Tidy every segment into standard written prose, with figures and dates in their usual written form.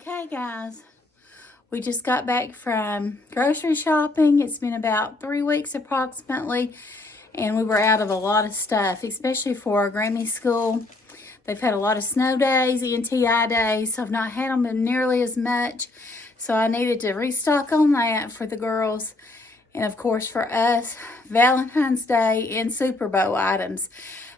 Okay, guys, we just got back from grocery shopping. It's been about 3 weeks approximately, and we were out of a lot of stuff, especially for our Grammy school. They've had a lot of snow days, ENTI days, so I've not had them nearly as much. So I needed to restock on that for the girls. And of course for us, Valentine's Day and Super Bowl items.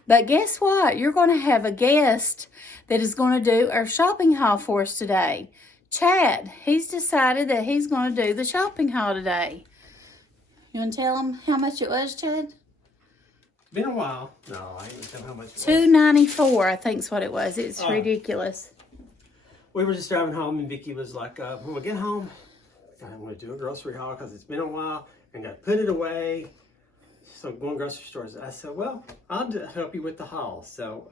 But guess what? You're going to have a guest that is going to do our shopping haul for us today. Chad, he's decided that he's going to do the shopping haul today. You want to tell him how much it was, Chad? It's been a while. No, I ain't tell how much it was. $2.94, I think is what it was. It's ridiculous. We were just driving home, and Vickie was like, when we get home, I'm going to do a grocery haul because it's been a while and got to put it away. So going grocery stores. I said, well, I'll help you with the haul. So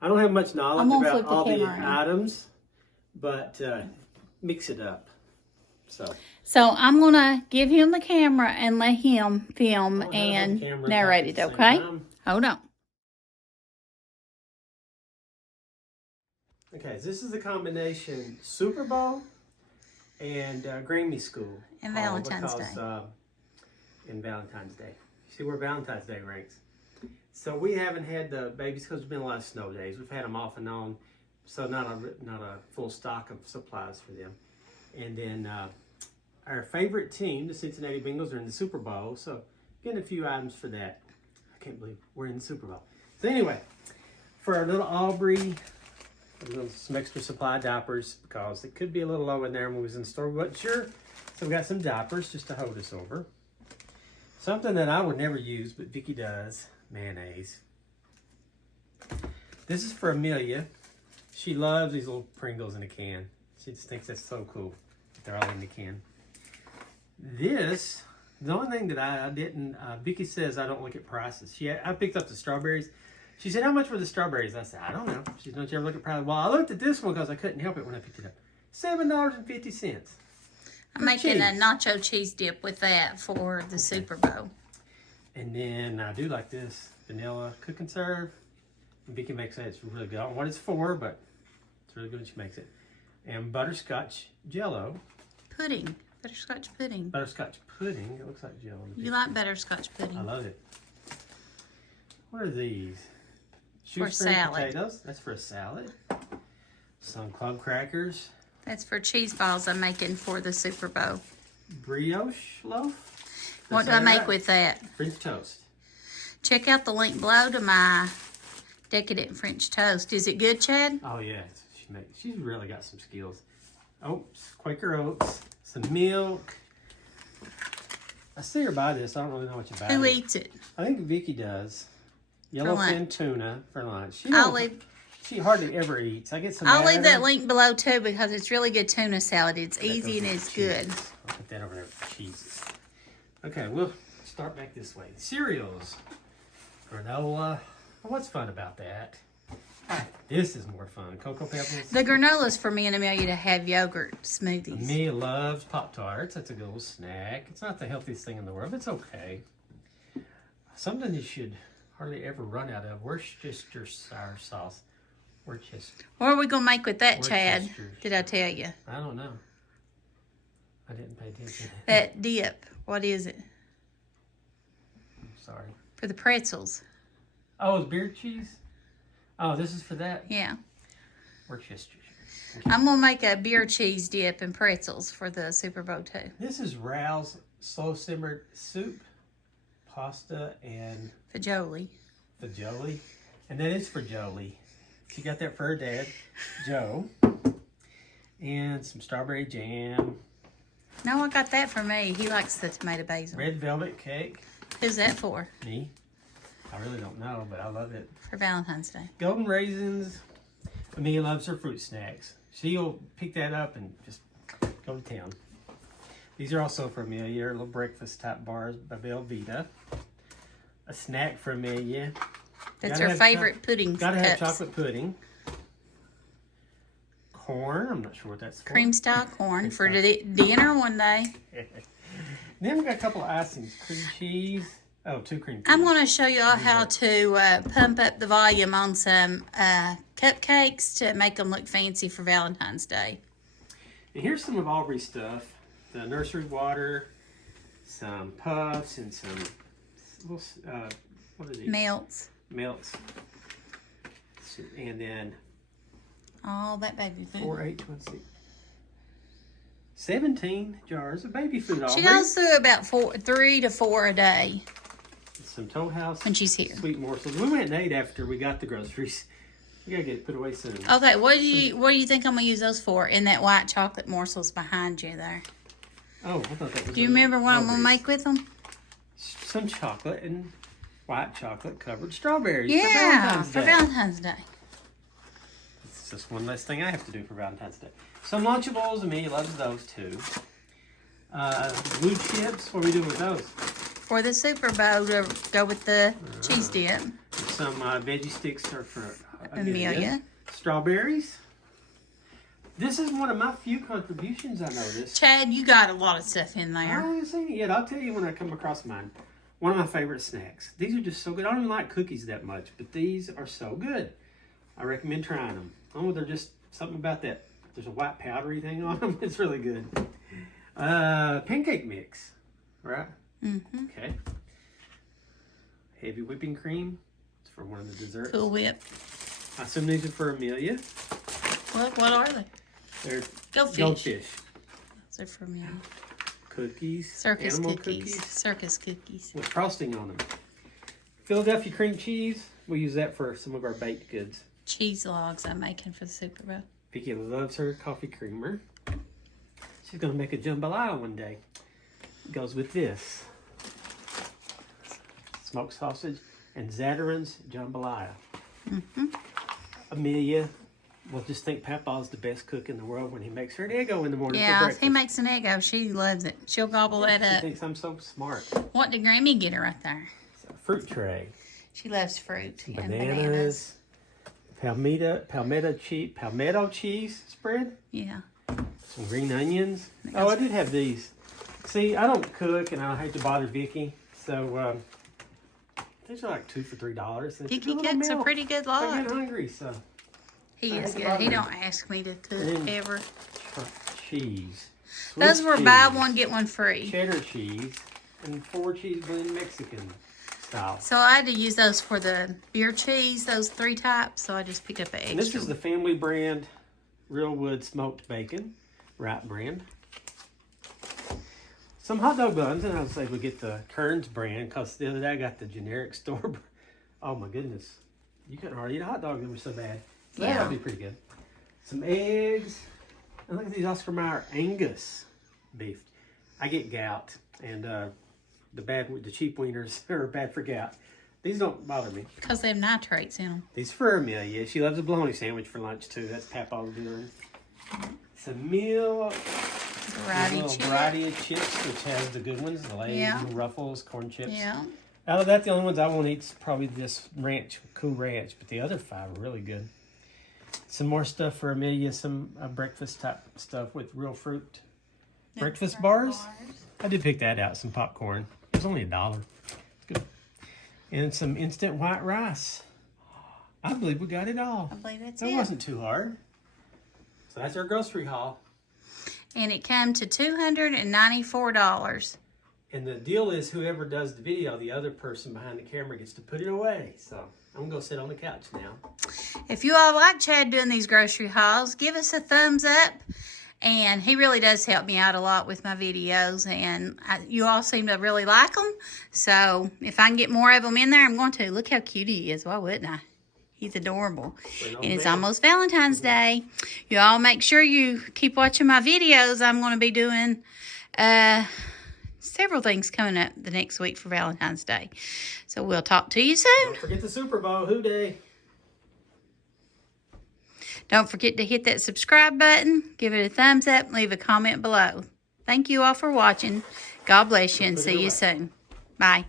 I don't have much knowledge about all the items, but mix it up. So I'm going to give him the camera and let him film and narrate it, okay? Hold on. Okay, so this is a combination Super Bowl and Grammy School. And Valentine's Day. And Valentine's Day. See where Valentine's Day ranks. So we haven't had the babies because there's been a lot of snow days. We've had them off and on, so not a full stock of supplies for them. And then our favorite team, the Cincinnati Bengals, are in the Super Bowl, so getting a few items for that. I can't believe we're in the Super Bowl. So anyway, for our little Aubrey, some extra supply diapers because it could be a little low in there when we was in the store, but sure. So we got some diapers just to hold us over. Something that I would never use, but Vickie does, mayonnaise. This is for Amelia. She loves these little Pringles in a can. She just thinks that's so cool. They're all in the can. This, the only thing that I didn't, Vickie says I don't look at prices. I picked up the strawberries. She said, how much were the strawberries? I said, I don't know. She said, don't you ever look at prices? Well, I looked at this one because I couldn't help it when I picked it up. $7.50. I'm making a nacho cheese dip with that for the Super Bowl. And then I do like this vanilla cooking serve. And Vickie makes that. It's really good. I don't know what it's for, but it's really good when she makes it. And butterscotch jello. Pudding. Butterscotch pudding. Butterscotch pudding. It looks like jello. You like butterscotch pudding? I love it. What are these? For salad. Potatoes. That's for a salad. Some club crackers. That's for cheese balls I'm making for the Super Bowl. Brioche loaf. What do I make with that? French toast. Check out the link below to my decadent French toast. Is it good, Chad? Oh yeah, she's really got some skills. Oats, Quaker oats, some milk. I see her buy this. I don't really know much about it. Who eats it? I think Vickie does. Yellowfin tuna for lunch. She hardly ever eats. I get some. I'll leave that link below too because it's really good tuna salad. It's easy and it's good. I'll put that over there for cheeses. Okay, we'll start back this way. Cereals. Granola. What's fun about that? This is more fun. Cocoa Pebbles. The granola's for me and Amelia to have yogurt smoothies. Amelia loves Pop-Tarts. That's a good little snack. It's not the healthiest thing in the world, but it's okay. Something you should hardly ever run out of. Worcestershire sour sauce. Worcester. What are we going to make with that, Chad? Did I tell you? I don't know. I didn't pay attention. That dip. What is it? I'm sorry. For the pretzels. Oh, it's beer cheese? Oh, this is for that? Yeah. Worcestershire. Okay. I'm going to make a beer cheese dip and pretzels for the Super Bowl too. This is Raoul's slow simmered soup, pasta, and Fagioli. And that is for Jolie. She got that for her dad, Joe. And some strawberry jam. No, I got that for me. He likes the tomato basil. Red velvet cake. Who's that for? Me. I really don't know, but I love it. For Valentine's Day. Golden raisins. Amelia loves her fruit snacks. She'll pick that up and just go to town. These are also for Amelia, little breakfast type bars by Belvita. A snack for Amelia. That's her favorite pudding. Gotta have chocolate pudding. Corn. I'm not sure what that's for. Cream style corn for dinner one day. Then we got a couple of icings. Cream cheese. Oh, 2 cream cheese. I'm going to show you all how to pump up the volume on some cupcakes to make them look fancy for Valentine's Day. And here's some of Aubrey's stuff. The nursery water, some puffs, and some little, what are these? Melts. Melts. And then All that baby food. 4, 8, 26. 17 jars of baby food already. She goes through about 3 to 4 a day Some Toll House when she's here. sweet morsels. We went and ate after we got the groceries. We gotta get it put away soon. Okay, what do you think I'm gonna use those for? In that white chocolate morsels behind you there. Oh, I thought that was. Do you remember what I'm gonna make with them? Some chocolate and white chocolate covered strawberries. Yeah, for for Valentine's Day. It's just one less thing I have to do for Valentine's Day. Some Lunchables, Amelia loves those too. Blue chips, what are we doing with those? For the Super Bowl to go with the cheese dip. Some veggie sticks are for Amelia. Strawberries. This is one of my few contributions I noticed. Chad, you got a lot of stuff in I there. haven't seen it yet. I'll tell you when I come across mine. One of my favorite snacks. These are just so good. I don't even like cookies that much, but these are so good. I recommend trying them. Oh, they're just something about that. There's a white powdery thing on them. It's really good. Pancake mix, right? Mm-hmm. Okay. Heavy whipping cream. It's for one of the desserts. Cool Whip. I assume these are for Amelia. What are they? They're Goldfish. goldfish. Those are for me. Cookies. Circus animal cookies. Circus cookies. with frosting on them. Philadelphia cream cheese. We use that for some of our baked goods. Cheese logs I'm making for the Super Bowl. Vickie loves her coffee creamer. She's going to make a jambalaya one day. It goes with this. Smoked sausage and Zatarain's jambalaya. Mm-hmm. Amelia will just think Papa's the best cook in the world when he makes her an Eggo in the morning for Yeah, breakfast. if he makes an Eggo, she loves it. She'll gobble that She up. thinks I'm so smart. What did Grammy get her right there? It's a fruit tray. She loves fruit and Bananas. Palmetto cheese spread. Yeah. Some green onions. Oh, I did have these. See, I don't cook, and I hate to bother Vickie, so these are like 2 for $3. And it's Vickie good cooks a meal. pretty good I lot. get hungry, so He is I good. He don't ask me to cook And- ever. cheese. Those Swiss were cheese, buy one, get one free. cheddar cheese, and 4 cheese blend Mexican style. So I had to use those for the beer cheese, those 3 types. So I just picked up an And this extra. is the family brand Real Wood smoked bacon, Wright brand. Some hot dog buns, and I was able to get the Kern's brand because the other day I got the generic store. Oh my goodness, you couldn't hardly eat a hot dog; they were so bad. So that Yeah. would be pretty good. Some eggs, and look at these Oscar Mayer Angus beef. I get gout, and the cheap wieners are bad for gout. These don't bother me. Because they have nitrates in them. These for Amelia. She loves a bologna sandwich for lunch too. That's Papa's doing. Some meal. Variety little chips. variety of chips, which has the good ones, the Lay's, Yeah. the Ruffles, corn chips. Yeah. Out of that, the only ones I won't eat is probably this ranch, Cool Ranch, but the other 5 are really good. Some more stuff for Amelia, some breakfast type stuff with real fruit. Breakfast bars. I did pick that out, some popcorn. It was only $1. It's good. And some instant white rice. I believe we got it all. I believe that's That it. wasn't too hard. So that's our grocery haul. And it came to $294. And the deal is whoever does the video, the other person behind the camera gets to put it away. So I'm going to go sit on the couch now. If you all like Chad doing these grocery hauls, give us a thumbs up. And he really does help me out a lot with my videos. And you all seem to really like them. So if I can get more of them in there, I'm going to. Look how cute he is. Why wouldn't I? He's adorable. And it's almost Valentine's Day. You all make sure you keep watching my videos. I'm going to be doing several things coming up the next week for Valentine's Day. So we'll talk to you soon. Don't forget the Super Bowl. Who day? Don't forget to hit that subscribe button. Give it a thumbs up. Leave a comment below. Thank you all for watching. God bless you and see you soon. Bye.